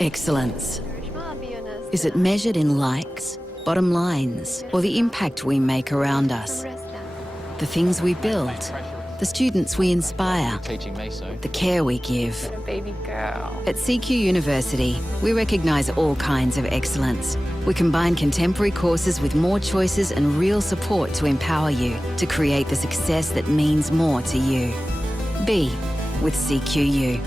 Excellence. Is it measured in likes, bottom lines, or the impact we make around us? The things we build, the students we inspire, the care we give. Baby girl. At CQ University, we recognise all kinds of excellence. We combine contemporary courses with more choices and real support to empower you to create the success that means more to you. Be with CQU.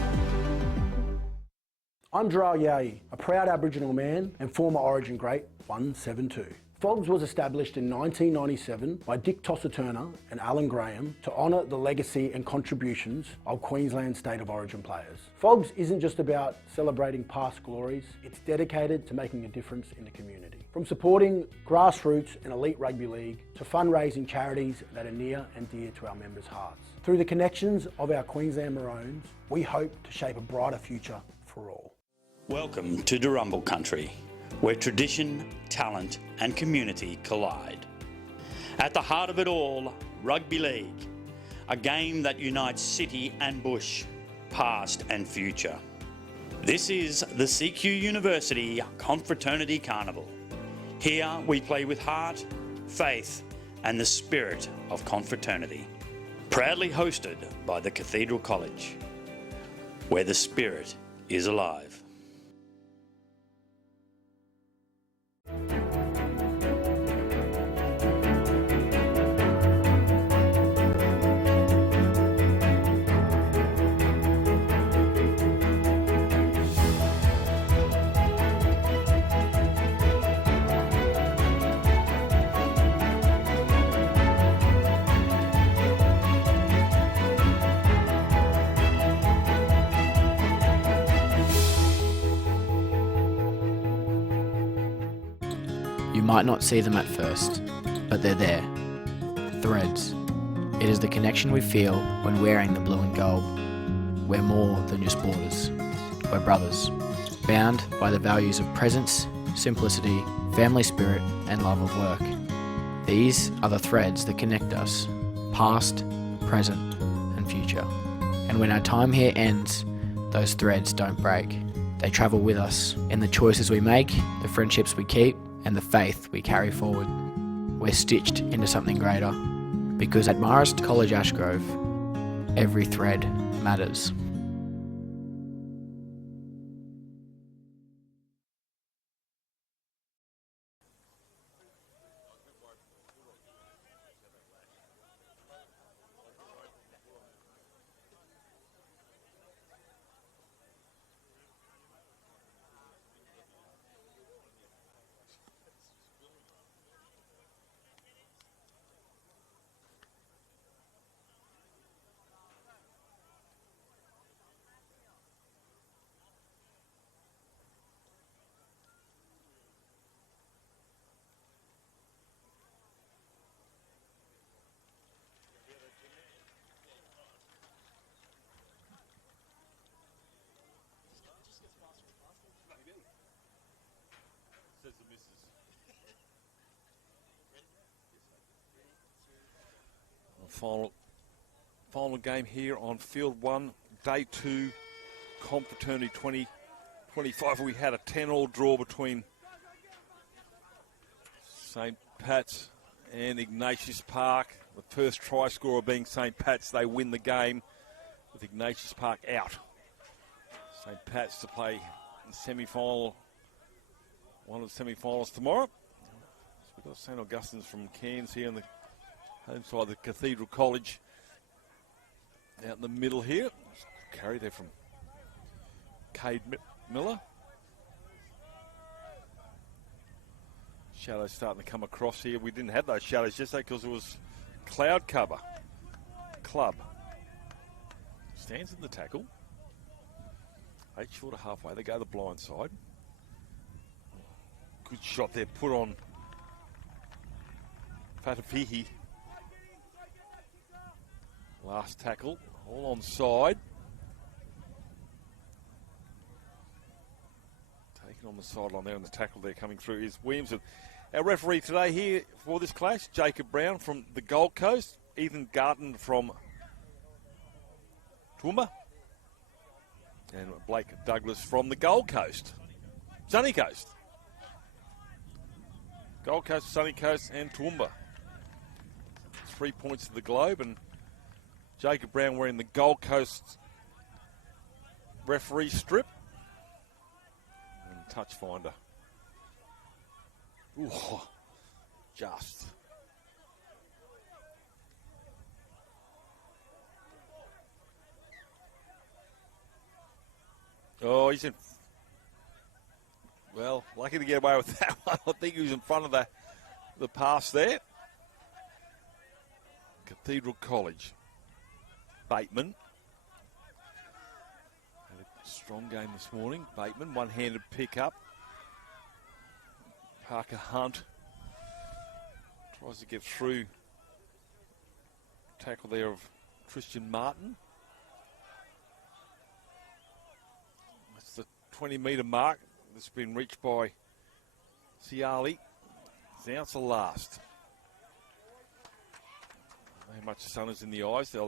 I'm Jarrell Yowie, a proud Aboriginal man and former Origin great 172. FOGS was established in 1997 by Dick Tosser-Turner and Alan Graham to honour the legacy and contributions of Queensland State of Origin players. FOGS isn't just about celebrating past glories, it's dedicated to making a difference in the community. From supporting grassroots and elite rugby league to fundraising charities that are near and dear to our members' hearts. Through the connections of our Queensland Maroons, we hope to shape a brighter future for all. Welcome to Durumble Country, where tradition, talent and community collide. At the heart of it all, rugby league, a game that unites city and bush, past and future. This is the CQ University Confraternity Carnival. Here we play with heart, faith and the spirit of confraternity. Proudly hosted by the Cathedral College, where the spirit is alive. You might not see them at first, but they're there. Threads. It is the connection we feel when wearing the blue and gold. We're more than just borders. We're brothers, bound by the values of presence, simplicity, family spirit, and love of work. These are the threads that connect us, past, present, and future. And when our time here ends, those threads don't break. They travel with us in the choices we make, the friendships we keep, and the faith we carry forward. We're stitched into something greater, because at Marist College Ashgrove, every thread matters. Final game here on Field 1, Day 2, Confraternity 2025. We had a 10-all draw between St. Pat's and Ignatius Park. The first try scorer being St. Pat's. They win the game with Ignatius Park out. St. Pat's to play in the semi-final, one of the semi-finals tomorrow. So we've got St. Augustine's from Cairns here on the home side of the Cathedral College. Out in the middle here. Carry there from Cade Miller. Shadows starting to come across here. We didn't have those shadows yesterday because it was cloud cover. Club stands in the tackle. 8 short of halfway. They go the blind side. Good shot there put on Fatafihi. Last tackle, all on side. Taken on the sideline there, and the tackle there coming through is Williamson. Our referee today here for this clash, Jacob Brown from the Gold Coast, Ethan Garton from Toowoomba, and Blake Douglas from the Gold Coast. Sunny Coast. Gold Coast, Sunny Coast, and Toowoomba. 3 points to the globe, and Jacob Brown wearing the Gold Coast referee strip. And touch finder. Ooh, just. Oh, he's in. Well, lucky to get away with that one. I think he was in front of the pass there. Cathedral College. Bateman. Had a strong game this morning. Bateman, one-handed pick-up. Parker Hunt tries to get through. Tackle there of Christian Martin. That's the 20-metre mark that's been reached by Ciali. It's out to last. How much the sun is in the eyes. They're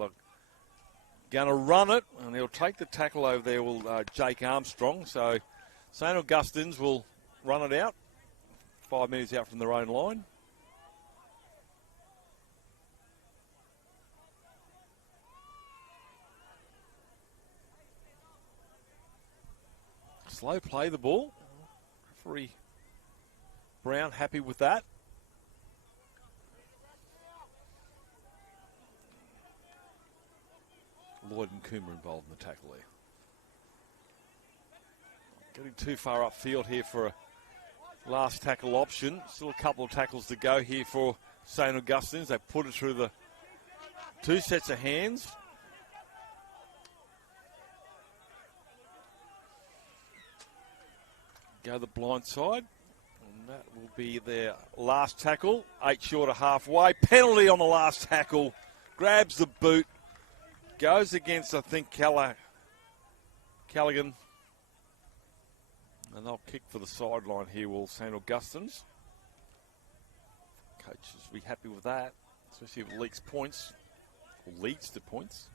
going to run it, and they'll take the tackle over there, Jake Armstrong. So St. Augustine's will run it out. 5 minutes out from their own line. Slow play the ball. Referee Brown happy with that. Lloyd and Coomer involved in the tackle there. Getting too far upfield here for a last tackle option. Still a couple of tackles to go here for St. Augustine's. They put it through the two sets of hands. Go the blind side. And that will be their last tackle. 8 short of halfway. Penalty on the last tackle. Grabs the boot. Goes against, I think, Callaghan. And they'll kick for the sideline here, will St. Augustine's. Coaches will be happy with that, especially if it leaks points, or leads to points.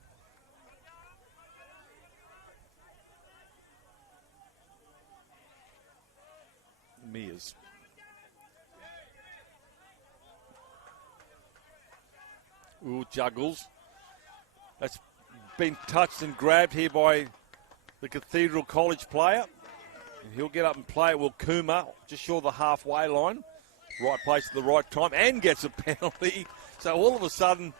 Mears. Ooh, juggles. That's been touched and grabbed here by the Cathedral College player. And he'll get up and play it. Will Kuma, just short of the halfway line. Right place at the right time, and gets a penalty. So all of a sudden,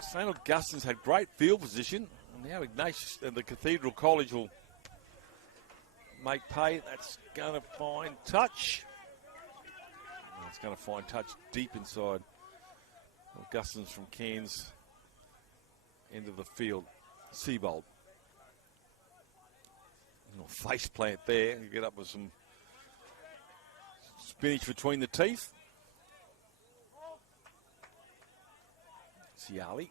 St. Augustine's had great field position. And now Ignatius and the Cathedral College will make pay. That's going to find touch. It's going to find touch deep inside Augustine's from Cairns end of the field. Seabold. Face plant there. You get up with some spinach between the teeth. Ciali.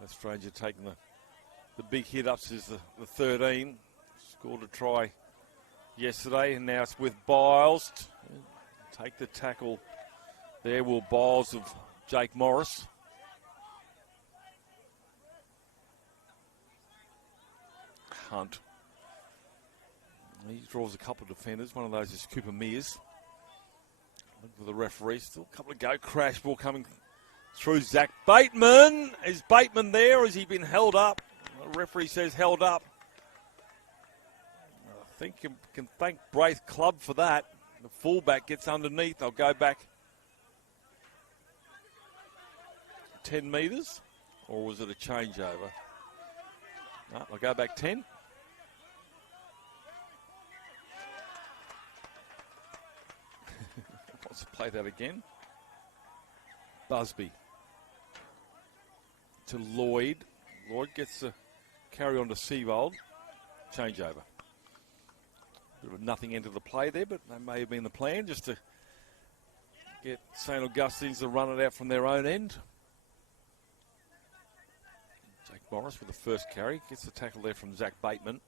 The stranger taking the big hit ups is the 13. Scored a try yesterday, and now it's with Biles. Take the tackle there, will Biles of Jake Morris. Hunt. He draws a couple of defenders. One of those is Cooper Mears. Look for the referee. Still a couple to go. Crash ball coming through Zach Bateman. Is Bateman there, or has he been held up? The referee says held up. I think you can thank Braith Club for that. The fullback gets underneath. They'll go back 10 metres. Or was it a changeover? No, they'll go back 10. Wants to play that again. Busby to Lloyd. Lloyd gets the carry on to Seabold. Changeover. Bit of nothing into the play there, but that may have been the plan, just to get St. Augustine's to run it out from their own end. Jake Morris with the first carry. Gets the tackle there from Zach Bateman.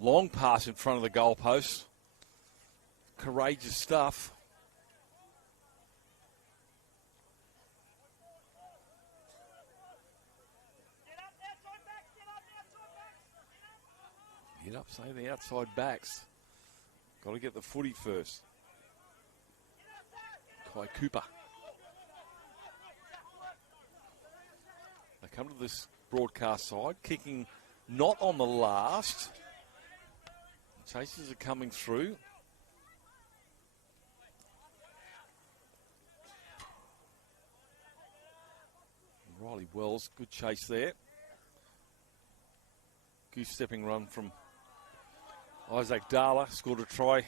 Long pass in front of the goalpost. Courageous stuff. Get up, say the outside backs. Got to get the footy first. Kai Cooper. They come to this broadcast side, kicking not on the last. Chases are coming through. Riley Wells, good chase there. Goose-stepping run from Isaac Darla. Scored a try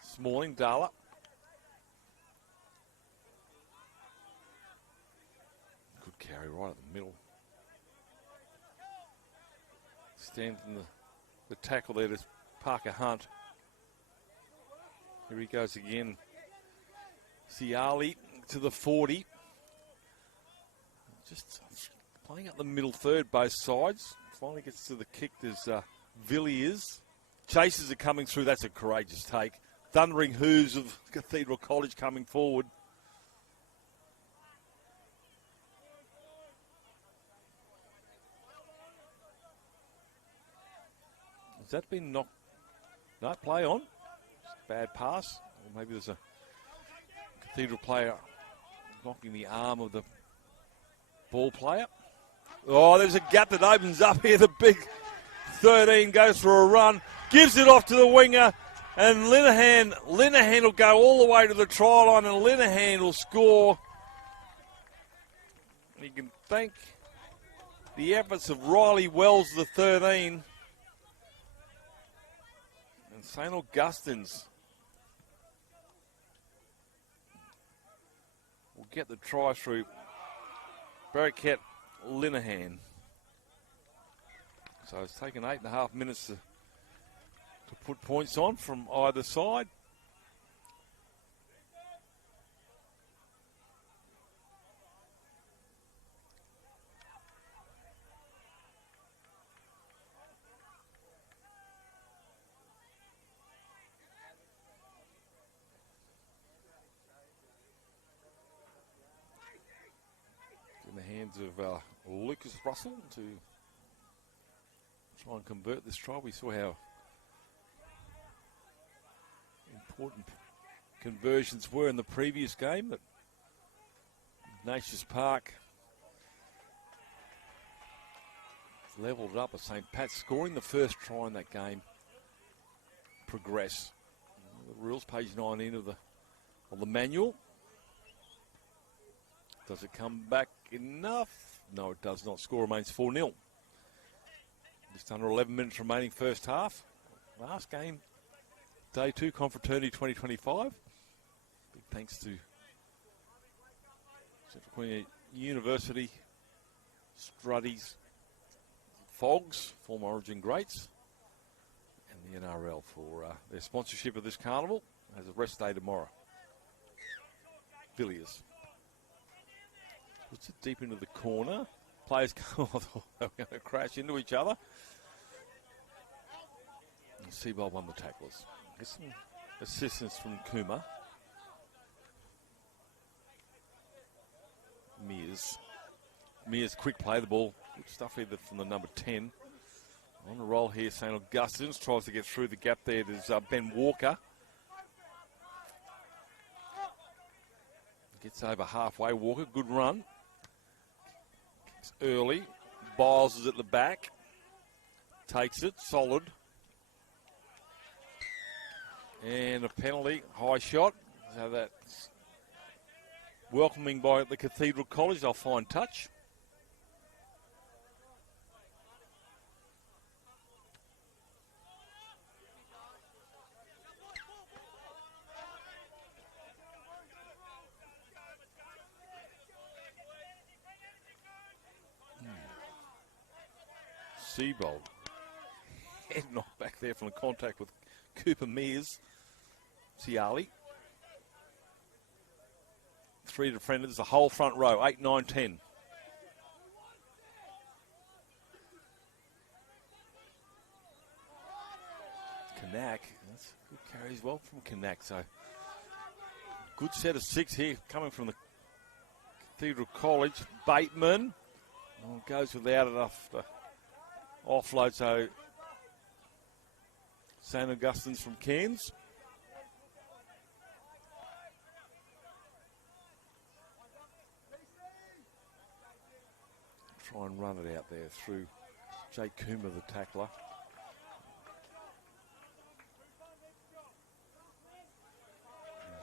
this morning, Darla. Good carry right at the middle. Stands in the tackle there to Parker Hunt. Here he goes again. Ciali to the 40. Just playing up the middle third, both sides. Finally gets to the kick. There's Villiers. Chasers are coming through. That's a courageous take. Thundering hooves of Cathedral College coming forward. Has that been knocked? No, play on. Bad pass. Or maybe there's a Cathedral player knocking the arm of the ball player. Oh, there's a gap that opens up here. The big 13 goes for a run, gives it off to the winger, and Linehan will go all the way to the try line, and Linehan will score. You can thank the efforts of Riley Wells, the 13, and St. Augustine's will get the try through Barracat Linehan. So it's taken 8.5 minutes to put points on from either side. In the hands of Lucas Russell to try and convert this try. We saw how important conversions were in the previous game, but Ignatius Park levelled it up as St. Pat's scoring the first try in that game. Progress. The rules, page 19 of the manual. Does it come back enough? No, it does not. Score remains 4-0. Just under 11 minutes remaining first half. Last game, day 2, Confraternity 2025. Big thanks to Central Queen University, Struddies, Fogs, former Origin greats, and the NRL for their sponsorship of this carnival. Has a rest day tomorrow. Villiers puts it deep into the corner. Players they're going to crash into each other. And Seabold won the tacklers. Get some assistance from Kuma. Mears quick play the ball. Good stuff either from the number 10. On the roll here, St. Augustine's tries to get through the gap there. There's Ben Walker. Gets over halfway. Walker, good run. Kicks early. Biles is at the back. Takes it, solid. And a penalty, high shot. So that's welcoming by the Cathedral College. They'll find touch. Seabold. Head knocked back there from the contact with Cooper Mears. Ciali. 3 defenders, the whole front row, 8, 9, 10. Kanak, that's good carry as well from Kanak. So good set of 6 here coming from the Cathedral College. Bateman goes without enough to offload, so St. Augustine's from Cairns. Try and run it out there through Jake Coomer, the tackler.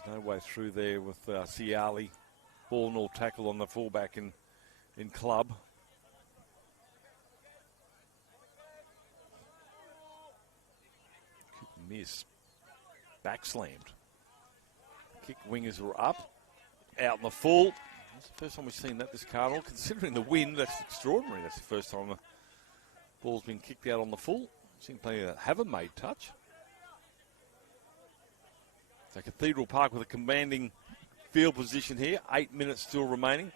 There's no way through there with Ciali. Ball and all tackle on the fullback in club. Miss. Backslammed. Kick wingers were up. Out in the full. That's the first time we've seen that this Carnival. Considering the wind, that's extraordinary. That's the first time the ball's been kicked out on the full. I've seen plenty that haven't made touch. So Cathedral Park with a commanding field position here. 8 minutes still remaining.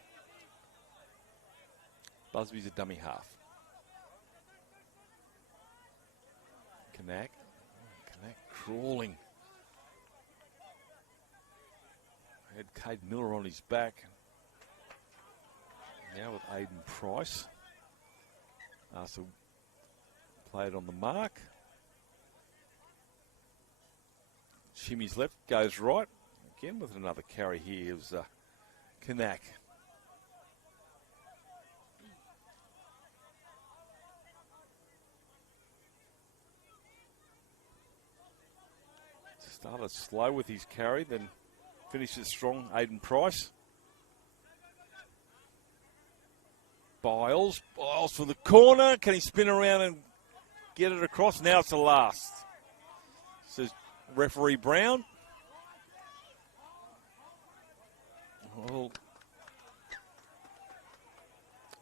Busby's a dummy half. Kanak crawling. Had Cade Miller on his back. Now with Aiden Price. So played on the mark. Shimmy's left, goes right. Again with another carry here is Kanak. Started slow with his carry, then finishes strong. Aiden Price. Biles for the corner. Can he spin around and get it across? Now it's the last. Says referee Brown. Well,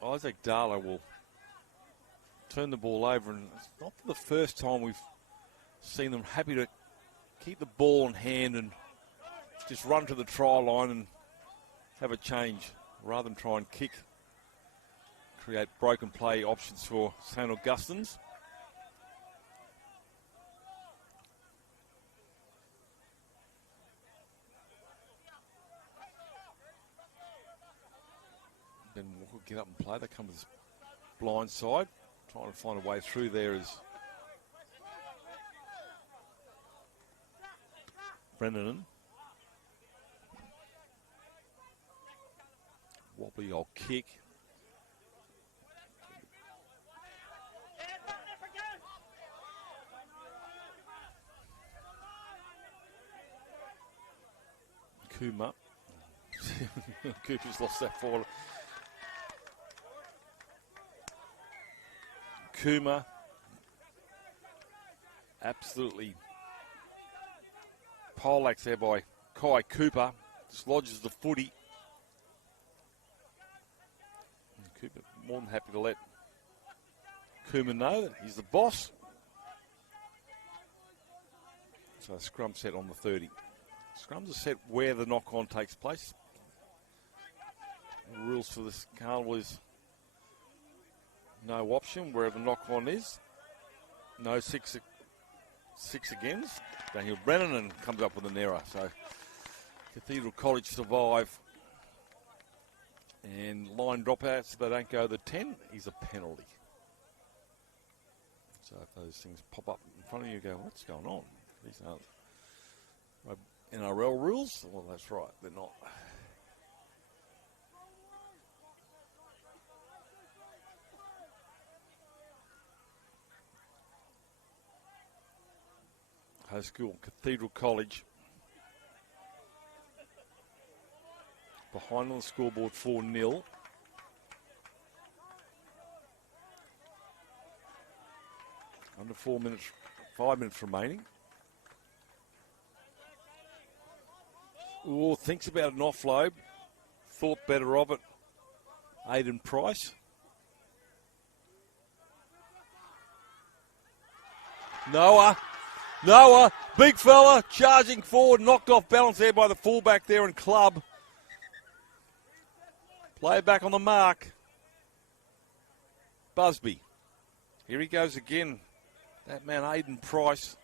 Isaac Darlow will turn the ball over, and it's not for the first time we've seen them happy to keep the ball in hand and just run to the try line and have a change rather than try and kick. Create broken play options for St. Augustine's. Then Walker get up and play. They come to this blind side. Trying to find a way through there is Brennan. Wobbly old kick. Kuma. Cooper's lost that ball. Kuma. Absolutely poleaxed there by Kai Cooper. Just lodges the footy. And Cooper more than happy to let Kuma know that he's the boss. So scrum set on the 30. Scrums are set where the knock-on takes place. The rules for this Carnival is no option where the knock-on is. No six against. Daniel Brennan comes up with an error. So Cathedral College survive. And line dropouts, if they don't go the 10, is a penalty. So if those things pop up in front of you, you go, what's going on? These aren't NRL rules? Well, that's right, they're not. High school, Cathedral College. Behind on the scoreboard 4-0. Under 4 minutes, 5 minutes remaining. Ooh, thinks about an offload. Thought better of it. Aiden Price. Noah, big fella, charging forward, knocked off balance there by the fullback there in club. Play back on the mark. Busby. Here he goes again. That man, Aiden Price.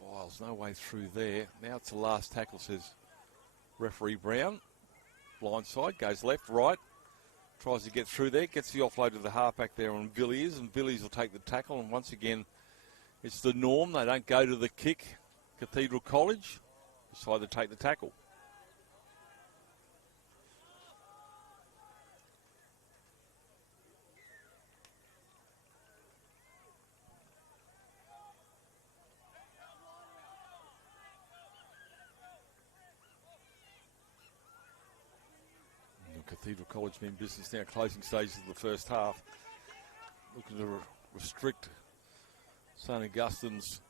Biles, no way through there. Now it's the last tackle, says referee Brown. Blindside, goes left, right. Tries to get through there, gets the offload to the halfback there on Villiers, and Villiers will take the tackle. And once again, it's the norm. They don't go to the kick. Cathedral College decide to take the tackle. Cathedral College been in business now, closing stages of the first half. Looking to restrict St Augustine's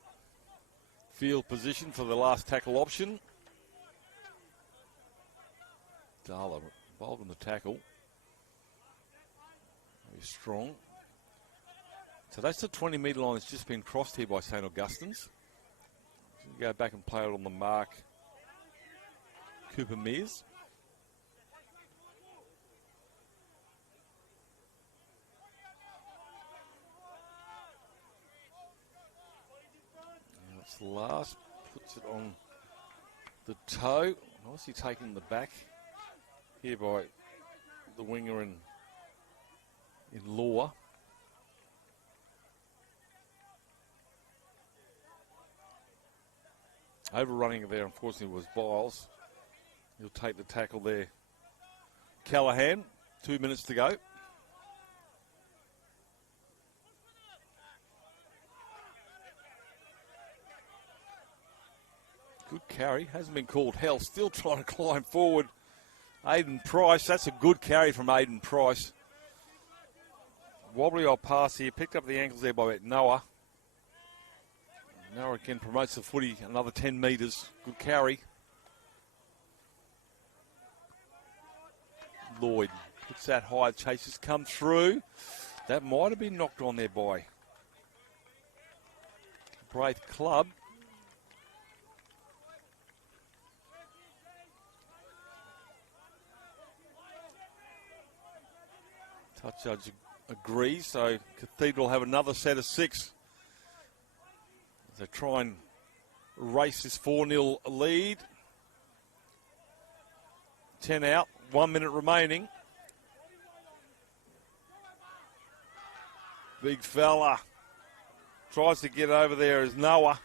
field position for the last tackle option. Darla involved in the tackle. Very strong. So that's the 20-metre line that's just been crossed here by St Augustine's. Go back and play it on the mark. Cooper Mears. Last puts it on the toe. Nicely taken the back here by the winger in Law. Overrunning there, unfortunately, was Biles. He'll take the tackle there. Callahan, 2 minutes to go. Good carry, hasn't been called hell, still trying to climb forward. Aiden Price, that's a good carry from Aiden Price. Wobbly old pass here, picked up the ankles there by Noah. Noah again promotes the footy another 10 metres, good carry. Lloyd puts that high, chases come through. That might have been knocked on there by Braith Club. Touch judge agrees, so Cathedral have another set of 6. They try and erase this 4-0 lead. 10 out, 1 minute remaining. Big fella tries to get over there as Noah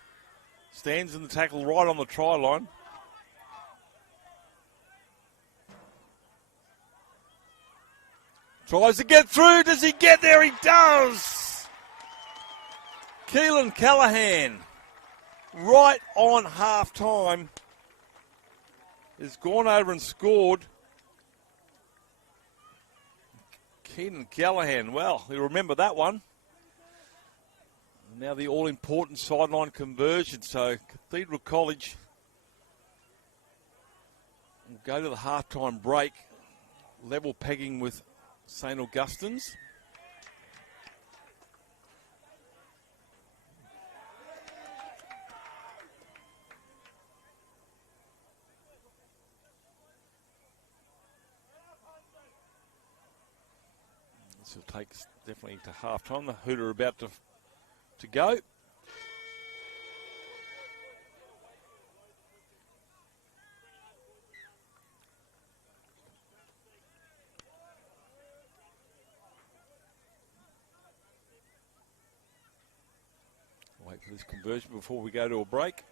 stands in the tackle right on the try line. Tries to get through. Does he get there? He does. Keelan Callahan, right on half-time, has gone over and scored. Keelan Callahan, well, you remember that one. Now the all-important sideline conversion. So Cathedral College will go to the half-time break, level pegging with St Augustine's. This will take us definitely to half-time. The Hooter about to go. Wait for this conversion before we go to a break.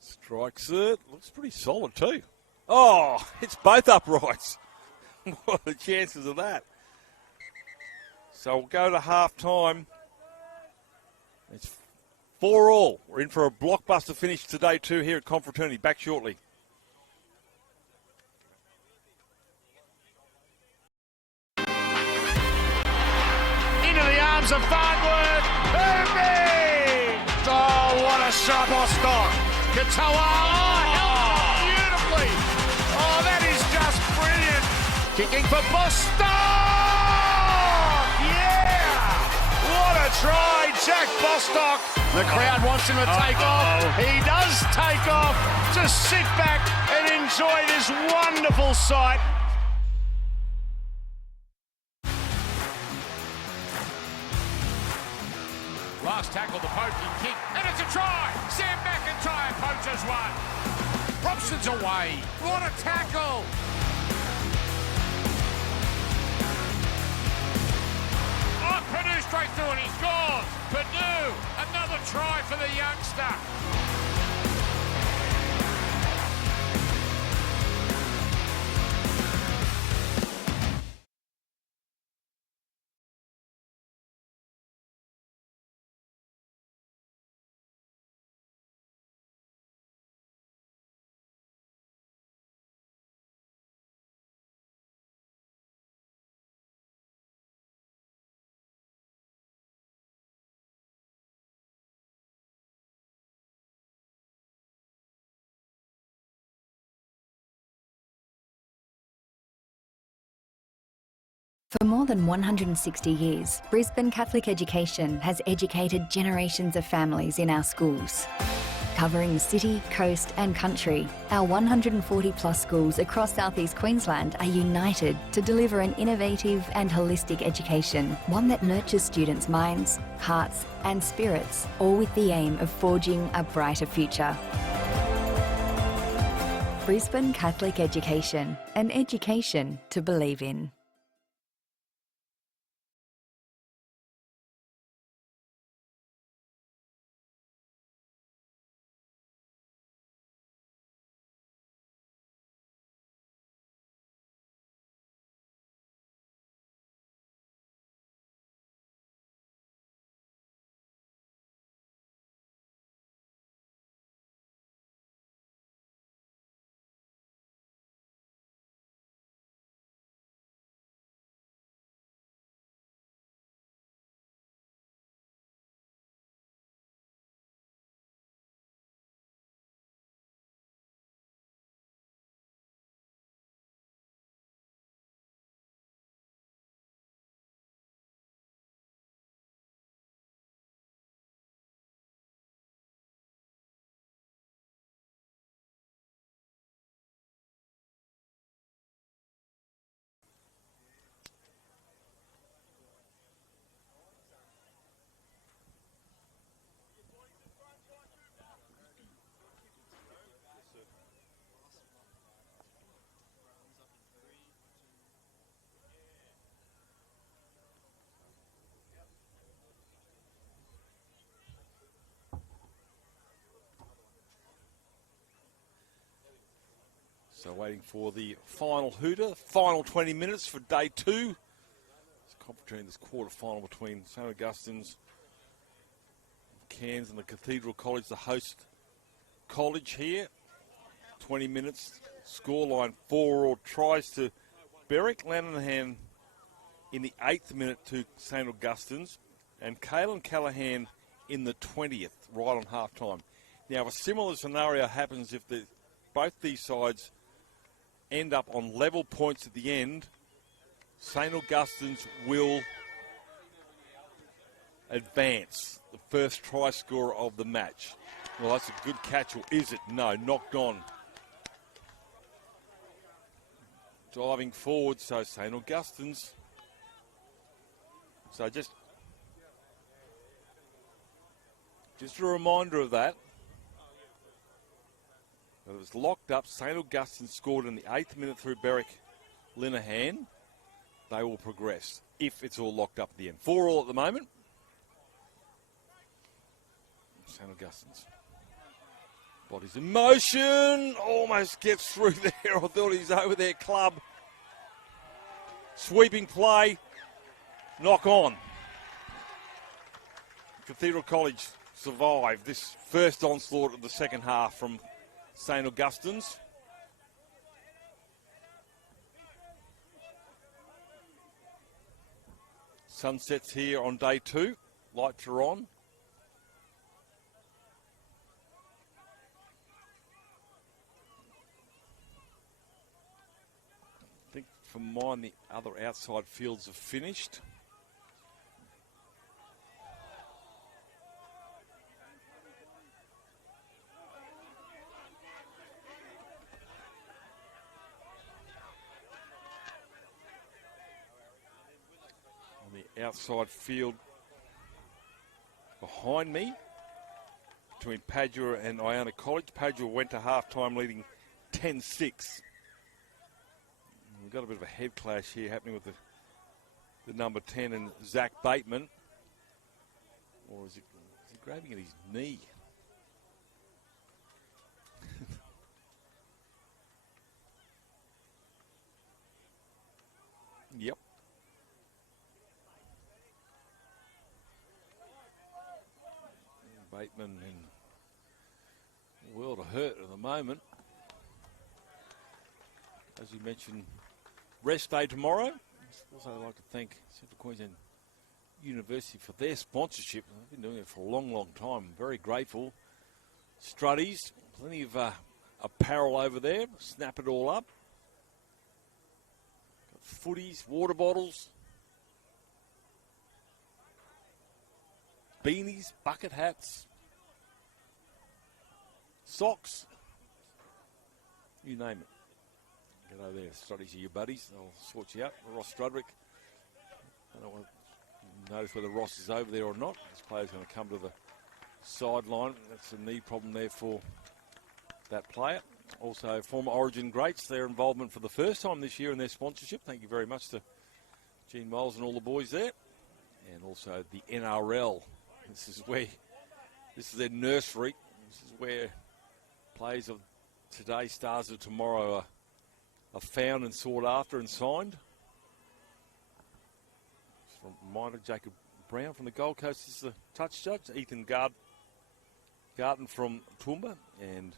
Strikes it. Looks pretty solid too. Oh, it's both uprights. What are the chances of that? So we'll go to half-time. It's 4-4. We're in for a blockbuster finish today too here at Confraternity. Back shortly. Into the arms of Farnworth. Booming! Oh, what a shot, Bostock. Katoa, held beautifully. Oh, that is just brilliant. Kicking for Bostock. Yeah! What a try, Jack Bostock. The crowd wants him to take off. He does take off. Just sit back and enjoy this wonderful sight. Last tackle, the poking kick, and it's a try. Sam McIntyre poaches one. Robson's away. What a tackle. Oh, Purdue straight through and he scores. Purdue, another try for the youngster. For more than 160 years, Brisbane Catholic Education has educated generations of families in our schools. Covering the city, coast and country, our 140 plus schools across southeast Queensland are united to deliver an innovative and holistic education, one that nurtures students' minds, hearts and spirits, all with the aim of forging a brighter future. Brisbane Catholic Education, an education to believe in. So waiting for the final hooter, final 20 minutes for day two. It's Confraternity, this quarter-final between St Augustine's, Cairns and the Cathedral College, the host college here. 20 minutes, scoreline 4-4 tries to Berwick, Lanahan in the 8th minute to St Augustine's, and Caelan Callaghan in the 20th, right on half-time. Now, a similar scenario happens if both these sides end up on level points at the end. St Augustine's will advance, the first try scorer of the match. Well, that's a good catch, or is it? No, knocked on. Diving forward, so St Augustine's. So just a reminder of that. It was locked up. St Augustine scored in the 8th minute through Berwick Linehan. They will progress if it's all locked up at the end. 4-4 at the moment. St Augustine's. Body's in motion. Almost gets through there. I thought he's over there, club. Sweeping play. Knock on. Cathedral College survived this first onslaught of the second half from St Augustine's. Sunsets here on day two. Lights are on. I think for mine the other outside fields have finished. outside field behind me between Padua and Iona College. Padua went to half-time leading 10-6. We've got a bit of a head clash here happening with the number 10 and Zach Bateman. Or is he grabbing at his knee? Yep. Bateman in a world of hurt at the moment. As you mentioned, rest day tomorrow. Also, I'd like to thank Central Queensland University for their sponsorship. They've been doing it for a long, long time. I'm very grateful. Strutties, plenty of apparel over there. Snap it all up. Got footies, water bottles, beanies, bucket hats, socks, you name it. Get over there, Strutties are your buddies. They'll sort you out. Ross Strudwick. I don't want to notice whether Ross is over there or not. This player's going to come to the sideline. That's a knee problem there for that player. Also, former Origin greats, their involvement for the first time this year in their sponsorship. Thank you very much to Gene Miles and all the boys there. And also the NRL. This is their nursery. This is where players of today, stars of tomorrow are found and sought after and signed. Just a reminder, Jacob Brown from the Gold Coast is the touch judge. Ethan Garton from Toowoomba and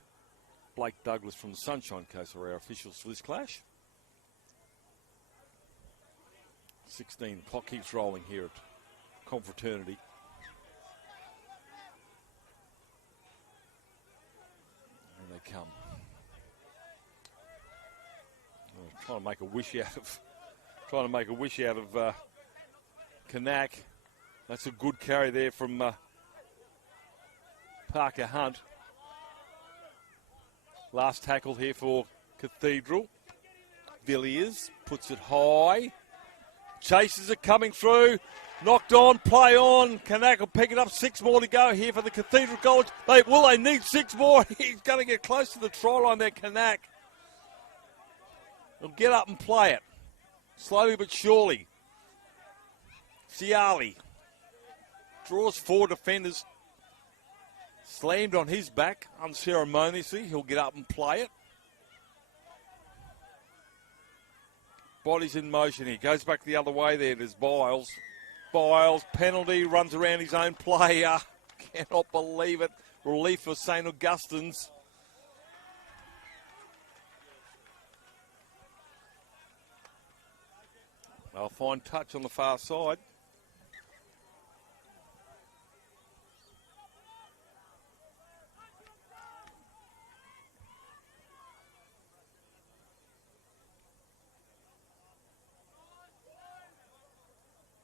Blake Douglas from the Sunshine Coast are our officials for this clash. 16, clock keeps rolling here at Confraternity. And they come. Trying to make a wish out of Kanak. That's a good carry there from Parker Hunt. Last tackle here for Cathedral. Villiers puts it high. Chases it coming through. Knocked on, play on. Kanak will pick it up. 6 more to go here for the Cathedral College. They need 6 more. He's going to get close to the try line there, Kanak. He'll get up and play it. Slowly but surely. Ciali draws 4 defenders. Slammed on his back unceremoniously. He'll get up and play it. Body's in motion here. Goes back the other way there. There's Biles. Biles, penalty, runs around his own player. Cannot believe it. Relief for St. Augustine's. They'll find touch on the far side.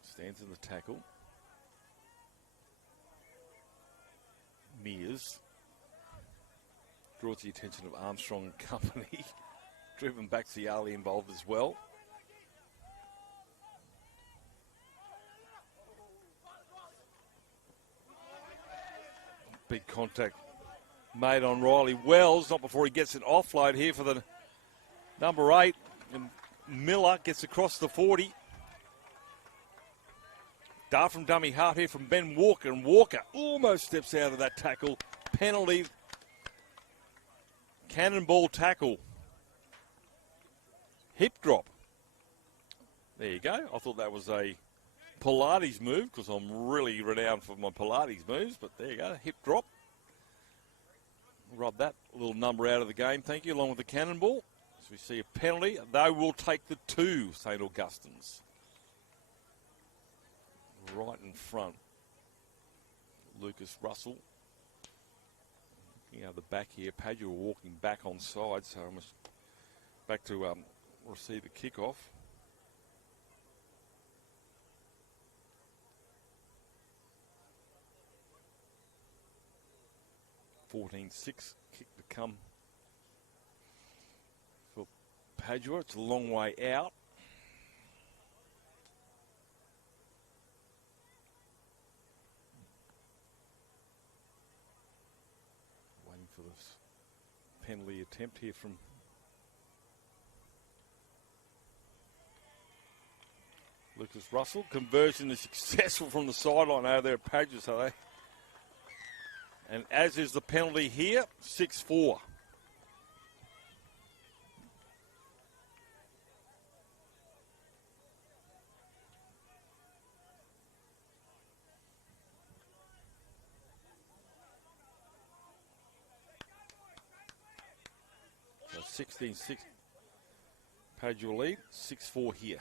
Stands in the tackle. Mears draws the attention of Armstrong and company. Driven back to Ciali involved as well. Big contact made on Riley Wells, not before he gets an offload here for the number 8. And Miller gets across the 40. Dart from dummy half here from Ben Walker, and Walker almost steps out of that tackle. Penalty. Cannonball tackle. Hip drop. There you go. I thought that was a Pilates move because I'm really renowned for my Pilates moves, but there you go, hip drop. Rub that little number out of the game, thank you, along with the cannonball. So we see a penalty. They will take the 2, St. Augustine's. Right in front. Lucas Russell. Looking out the back here. Padua walking back on side, so almost back to receive the kickoff. .14.6 kick to come for Padua. It's a long way out. for this penalty attempt here from Lucas Russell. Conversion is successful from the sideline over there at Pages, are they? And as is the penalty here, 6-4. So 16-6. Page will lead, 6-4 here.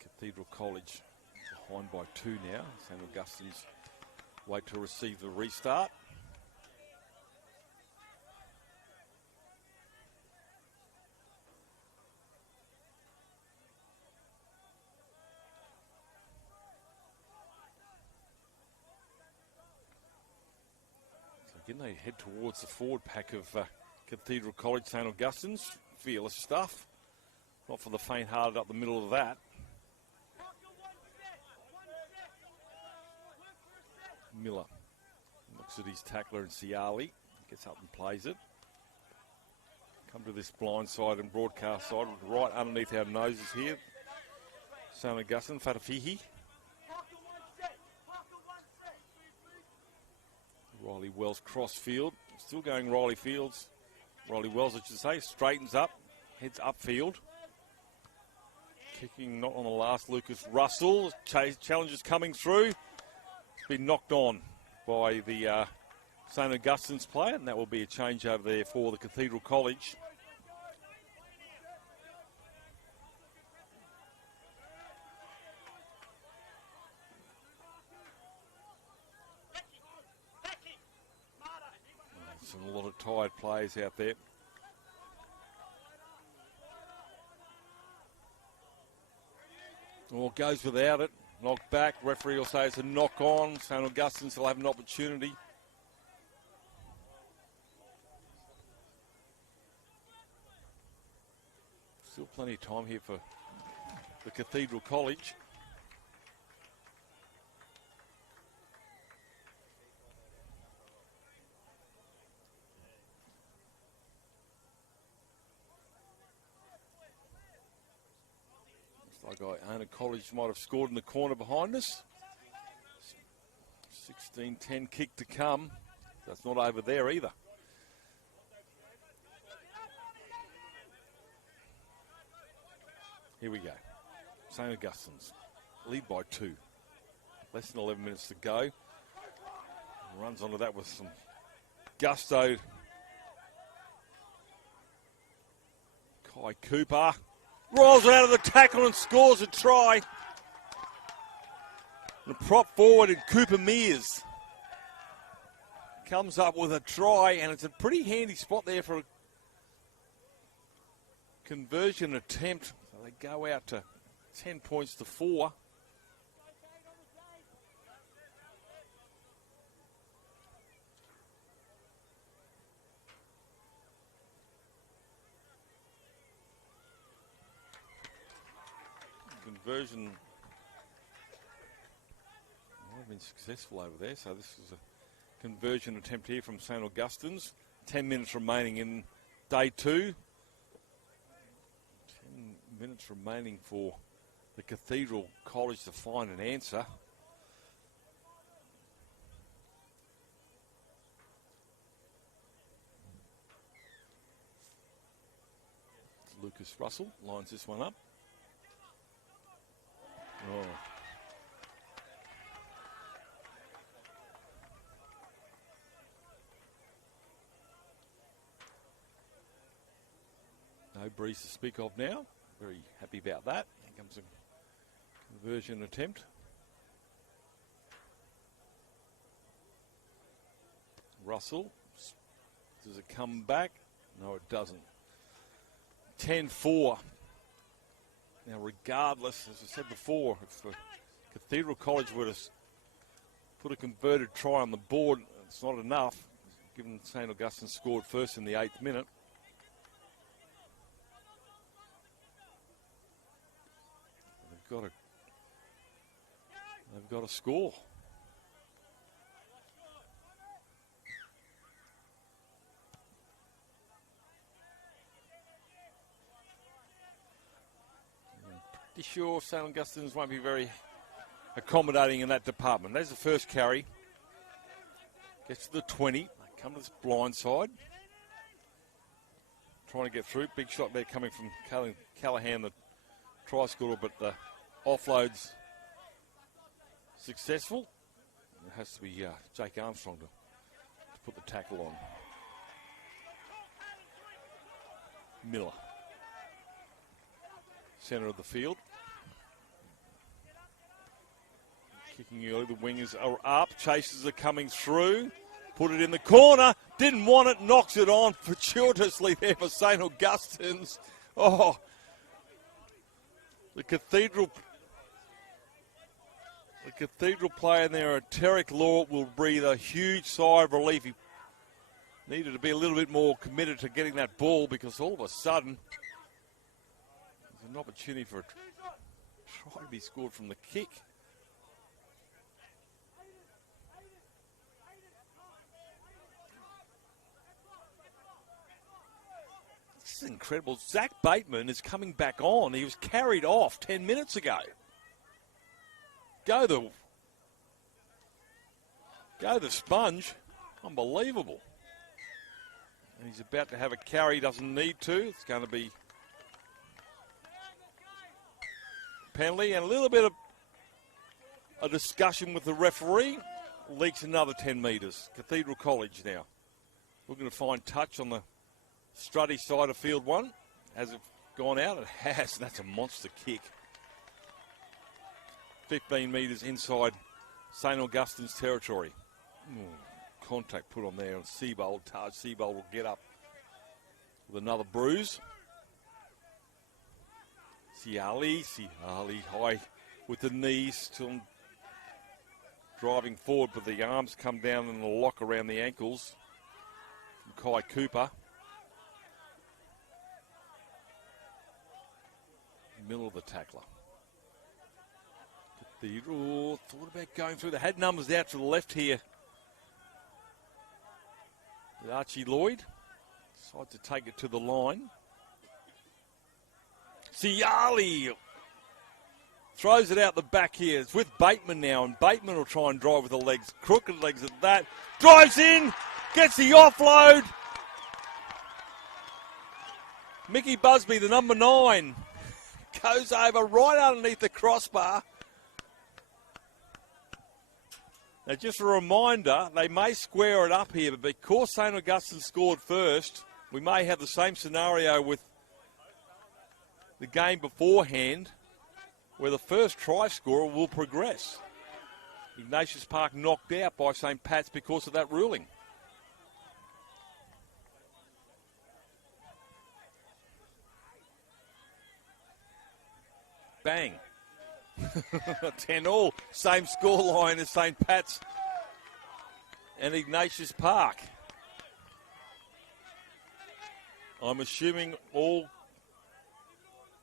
Cathedral College behind by 2 now. St Augustine's wait to receive the restart. So again, they head towards the forward pack of Cathedral College, St Augustine's. Fearless stuff. Not for the faint-hearted up the middle of that. Miller looks at his tackler and Ciali. Gets up and plays it. Come to this blind side and broadcast side right underneath our noses here. St Augustine, Fatafihi. Riley Wells crossfield. Still going Riley Fields. Riley Wells, I should say, straightens up. Heads upfield. Kicking not on the last, Lucas Russell. Challenges coming through. Been knocked on by the St Augustine's player, and that will be a change over there for the Cathedral College. There's a lot of tired players out there. Well, goes without it. Knocked back. Referee will say it's a knock on. St Augustine's will have an opportunity. Still plenty of time here for the Cathedral College. Looks like Iona College might have scored in the corner behind us. 16-10 kick to come. That's not over there either. Here we go. St Augustine's lead by 2. Less than 11 minutes to go. Runs onto that with some gusto. Kai Cooper rolls out of the tackle and scores a try. And a prop forward in Cooper Mears comes up with a try, and it's a pretty handy spot there for a conversion attempt. So they go out to 10 points to 4. Conversion might have been successful over there, so this is a conversion attempt here from St Augustine's. 10 minutes remaining in day 2. 10 minutes remaining for the Cathedral College to find an answer. Lucas Russell lines this one up. Oh. No breeze to speak of now. Very happy about that. Here comes a conversion attempt. Russell. Does it come back? No, it doesn't. 10-4. Now, regardless, as I said before, if Cathedral College were to put a converted try on the board, it's not enough, given St Augustine scored first in the 8th minute. They've got to score. pretty sure St Augustine's won't be very accommodating in that department. There's the first carry. Gets to the 20. They come to this blind side. Trying to get through. Big shot there coming from Callahan, the try scorer, but the offload's successful. It has to be Jake Armstrong to put the tackle on. Miller. Centre of the field. Kicking early, the wingers are up. Chasers are coming through. Put it in the corner. Didn't want it. Knocks it on fortuitously there for St Augustine's. Oh, the Cathedral player there, Tarek Law, will breathe a huge sigh of relief. He needed to be a little bit more committed to getting that ball because all of a sudden there's an opportunity for a try to be scored from the kick. This is incredible. Zach Bateman is coming back on. He was carried off 10 minutes ago. Go the sponge. Unbelievable. And he's about to have a carry. Doesn't need to. It's going to be penalty and a little bit of a discussion with the referee. Leaks another 10 metres. Cathedral College now. Looking to find touch on the Strutty side of field one. Has it gone out? It has. That's a monster kick. 15 metres inside St Augustine's territory. Contact put on there, and Seabold, Taj Seabold will get up with another bruise. Siali high with the knees, still driving forward, but the arms come down and the lock around the ankles from Kai Cooper. Middle of the tackler. Cathedral thought about going through. They had numbers out to the left here. Archie Lloyd decides to take it to the line. Siali throws it out the back here. It's with Bateman now, and Bateman will try and drive with the legs. Crooked legs at that. Drives in, gets the offload. Mickey Busby, the number 9, goes over right underneath the crossbar. Now, just a reminder, they may square it up here, but because St Augustine scored first, we may have the same scenario with the game beforehand, where the first try scorer will progress. Ignatius Park knocked out by St Pat's because of that ruling. Bang. 10-all. Same scoreline as St Pat's and Ignatius Park. I'm assuming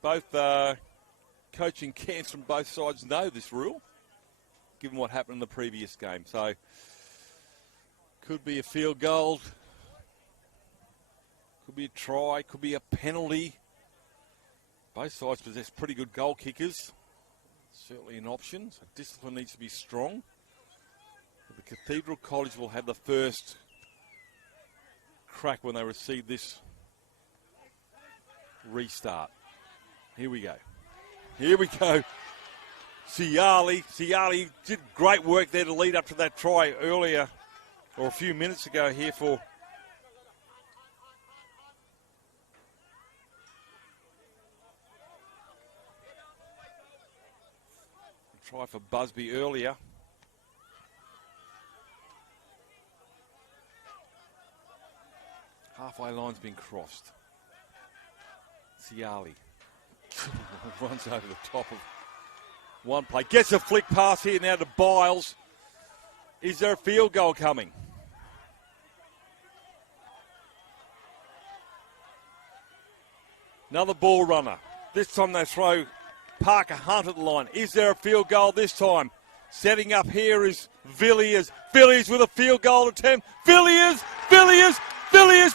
both coaching camps from both sides know this rule, given what happened in the previous game. So, could be a field goal, could be a try, could be a penalty. Both sides possess pretty good goal kickers. Certainly an option. So discipline needs to be strong. But the Cathedral College will have the first crack when they receive this restart. Here we go. Here we go. Siali did great work there to lead up to that try earlier, or a few minutes ago here for try for Busby earlier. Halfway line's been crossed. Siali runs over the top of one play. Gets a flick pass here now to Biles. Is there a field goal coming? Another ball runner. This time they throw Parker Hunt at the line. Is there a field goal this time? Setting up here is Villiers. Villiers with a field goal attempt. Villiers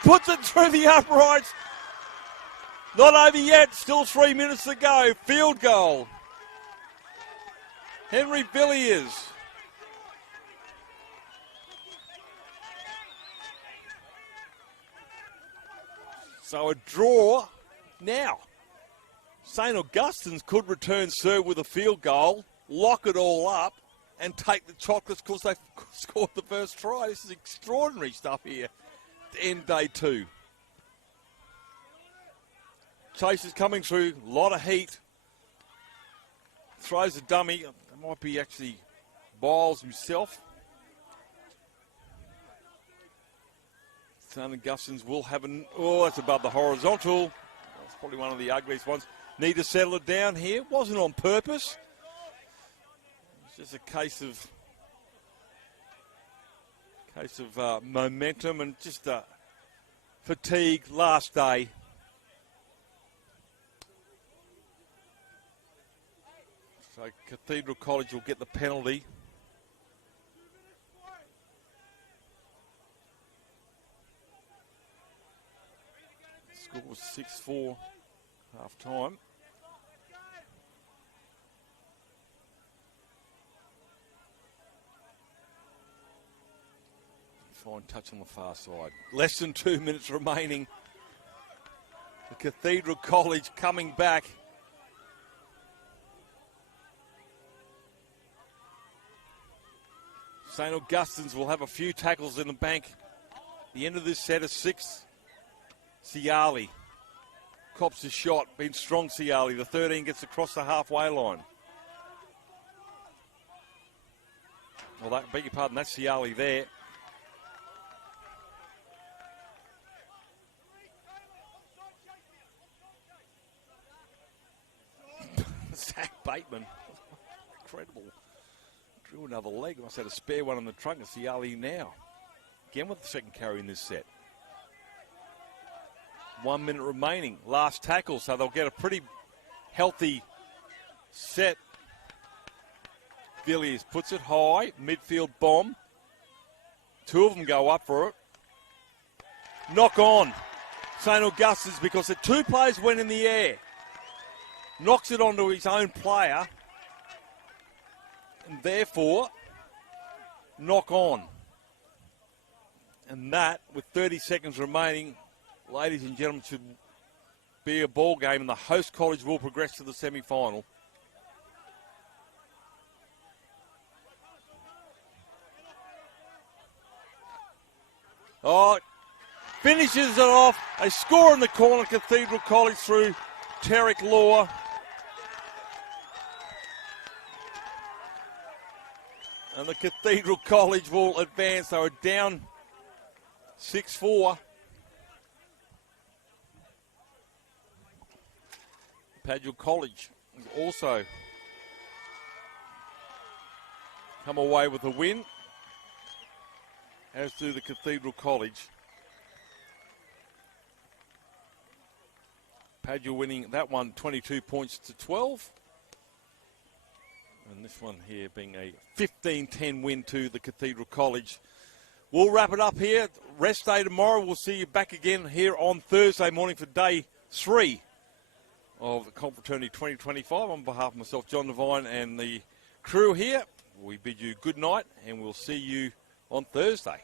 puts it through the uprights. Not over yet. Still 3 minutes to go. Field goal. Henry Villiers. So a draw now. St. Augustine's could return serve with a field goal, lock it all up, and take the chocolates because they've scored the first try. This is extraordinary stuff here to end day 2. Chase is coming through, a lot of heat. Throws a dummy. It might be actually Biles himself. St. Augustine's will have an... Oh, that's above the horizontal. That's probably one of the ugliest ones. Need to settle it down here. Wasn't on purpose. It's just a case of momentum and just fatigue last day. So Cathedral College will get the penalty. The score was 6-4 half time. Fine touch on the far side. Less than 2 minutes remaining. The Cathedral College coming back. St. Augustine's will have a few tackles in the bank. The end of this set is 6. Ciali cops his shot. Been strong, Ciali. The 13 gets across the halfway line. Well, beg your pardon, that's Ciali there. Zach Bateman. Incredible. Drew another leg. Must have had a spare one in the trunk. It's Ciali now. Again with the second carry in this set. 1 minute remaining. Last tackle, so they'll get a pretty healthy set. Villiers puts it high. Midfield bomb. 2 of them go up for it. Knock on. St. Augustine's because the 2 players went in the air. Knocks it onto his own player. And therefore, knock on. And that, with 30 seconds remaining, ladies and gentlemen, should be a ball game, and the host college will progress to the semi-final. Oh, finishes it off. A score in the corner, Cathedral College through Tarek Law. And the Cathedral College will advance. They were down 6-4. Padua College has also come away with a win, as do the Cathedral College. Padua winning that one 22 points to 12. And this one here being a 15-10 win to the Cathedral College. We'll wrap it up here. Rest day tomorrow. We'll see you back again here on Thursday morning for day 3 of Confraternity 2025. On behalf of myself, John Devine, and the crew here, we bid you good night, and we'll see you on Thursday.